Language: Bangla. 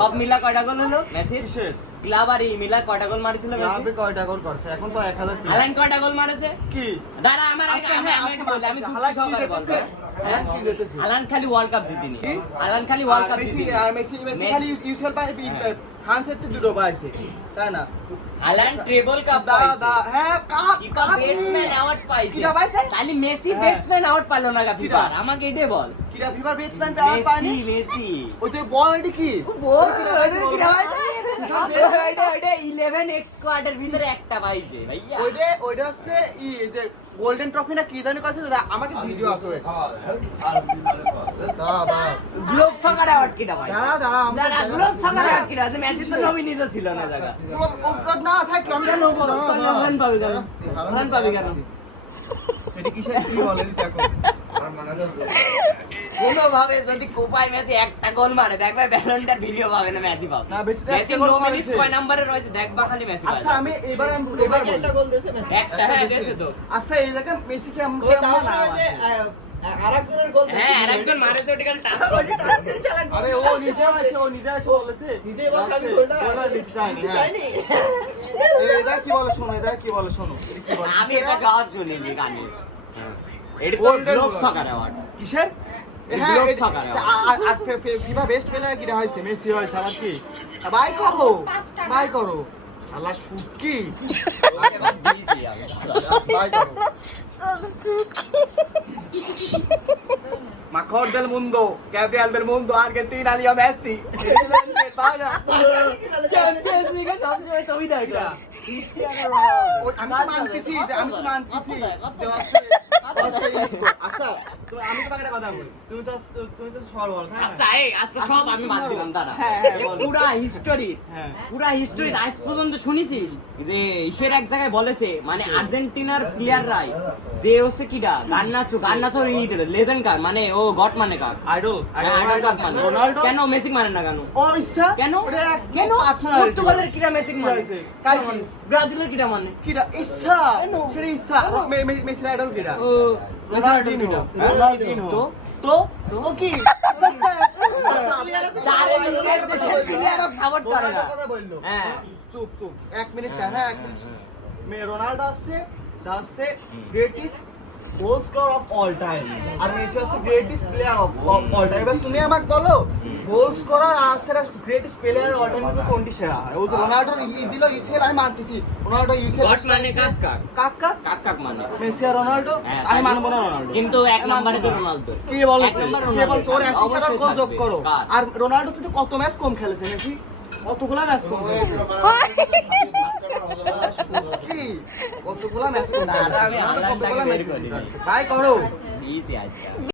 সব মিলা কয়টা গোল হলো? কিসের? ক্লাব আর এই মিলা কয়টা গোল মারিছিল ক্লাবে কয়টা গোল করছে? এখন তো এক হাজার হালান কয়টা গোল মারেছে? কি? দাঁড়া আমার আগে আমি হ্যাঁ, আমি বলি, আমি হালান কি হালান খালি ওয়ার্ল্ড কাপ জিতিনি। হালান খালি ওয়ার্ল্ড কাপ মেসি আর মেসি মেসি খালি ইউসুয়াল পাই হ্যাঁ। ফ্রান্সের তো দুটো পাইছে তাই না? হালান ট্রেবল কাপ পাইছে। হ্যাঁ কাপ ফিফা ব্যাটসম্যান অ্যাওয়ার্ড পাইছে। কিরা পাইছে? খালি মেসি। ব্যাটসম্যান অ্যাওয়ার্ড পাইলো না কিরা? ফিফা আমাকে এটাই বল। কিরা ফিফার ব্যাটসম্যান টা পায়নি? মেসি। ওই যে বল এটি কি? বল কিরা পাইছে? ওইটা ওইটা 11 এক্স স্কোয়াডের ভিতরে একটা পাইছে ভাইয়া। ওইটা ওইটা হচ্ছে ই যে গোল্ডেন ট্রফি না কি জানি কাছে আমাকে ভিডিও আসবে দাঁড়া দাঁড়া গ্লোব সকার অ্যাওয়ার্ড কিটা পাইছে দাঁড়া দাঁড়া আমরা না না গ্লোব সকার অ্যাওয়ার্ড কিটা মেসি তো নমিনিত ছিল না জায়গা। না থাকলে আমরা নেব দাঁড়া, তাহলে দাঁড়া। হালান পাবি কেন হালান পাবি কেন এটি কিসের কি বলে এটি দেখো। কোনোভাবে যদি কোপায় মেসি একটা গোল মারে দেখবে ব্যালন্ডার ভিডিও পাবে না মেসি পাবে না, মেসি মেসি নমিনিস কয় নম্বরে রয়েছে দেখবা খালি মেসি আচ্ছা আমি এবার এবার বলি। একটা হ্যাঁ দেশে তো। আচ্ছা এই জায়গায় মেসি কি আমরা হ্যাঁ আরেকজন মারে তো ওটা খালি টাচ আরে ও নিজে আসে ও নিজে আসে বলেছে। নিজে এবার খালি গোলটা গোলটা চাইনি হ্যাঁ। এটা কি বলে শোনো এটা কি বলে শোনো? আমি এটা গাওয়ার গানে এটা তো। কিসের? হ্যাঁ, হ্যাঁ আর ফিফা বেস্ট প্লেয়ার কিটা হয়েছে মেসি হয়েছে আর কি? বাই করো বাই করো। আল্লাহ সুকি Mejor del mundo, Gabriel del mundo, Argentina, Leo Messi. দেখলা ও, আমি তো মানতেছি আমি তো মানতেছি যে হচ্ছে- হচ্ছে ইসকো। আচ্ছা, তো আমি তোমাকে একটা কথা বলি। তুমি তো তুমি তো সর বলো, আচ্ছা এই আচ্ছা সব আমি বাদ দিলাম দাঁড়া হ্যাঁ, হ্যাঁ, বল। পুরা হিস্টোরি হ্যাঁ। পুরা হিস্টোরি আজ পর্যন্ত শুনিছিস? যে ইসের এক জায়গায় বলেছে মানে আর্জেন্টিনার প্লেয়াররাই যে হচ্ছে কিডা? গান্নাচো গান্নাচো লেজেন্ড কার? মানে ও গট মানে মানে রোনাল্ডো কেন মেসি মানে না কেন? ও ইচ্ছা কেন? কেন? পর্তুগালের কিডা মেসি মানে? ব্রাজিলের কিডা মানে? কিরা ইচ্ছা কেন? সেটা ইচ্ছা মে- মে- মেসির আইডল কিরা ও রোনাল্ডিনহো রোনাল্ডিনহো তো কি? হ্যাঁ। চুপ চুপ এক মিনিট হ্যাঁ। এক মিনিট মে রোনাল্ডো আসছে দা হচ্ছে greatest goal score of all time আর মেসি হচ্ছে greatest player of all time এবার তুমি আমাকে বলো গোল স্কোরার আর সেরা গ্রেটেস্ট প্লেয়ার অল টাইম কোনটি সেরা ও তো রোনাল্ডো ই দিল ইউসিএল আমি মানতেছি রোনাল্ডো ইউসিএল গট মানে কাক কাক কাক মানে মেসি আর রোনাল্ডো হ্যাঁ, আমি মানবো না রোনাল্ডো কিন্তু এক নম্বরে তো রোনালদো কে বলছে এক নম্বরে। বলছে ওর অ্যাসিস্ট অবশ্যই যোগ করো আর রোনাল্ডো তো কত ম্যাচ কম খেলেছে নাকি কতগুলা ম্যাচ কম খেলেছে কতগুলা ম্যাচ কম ম্যাচ করি।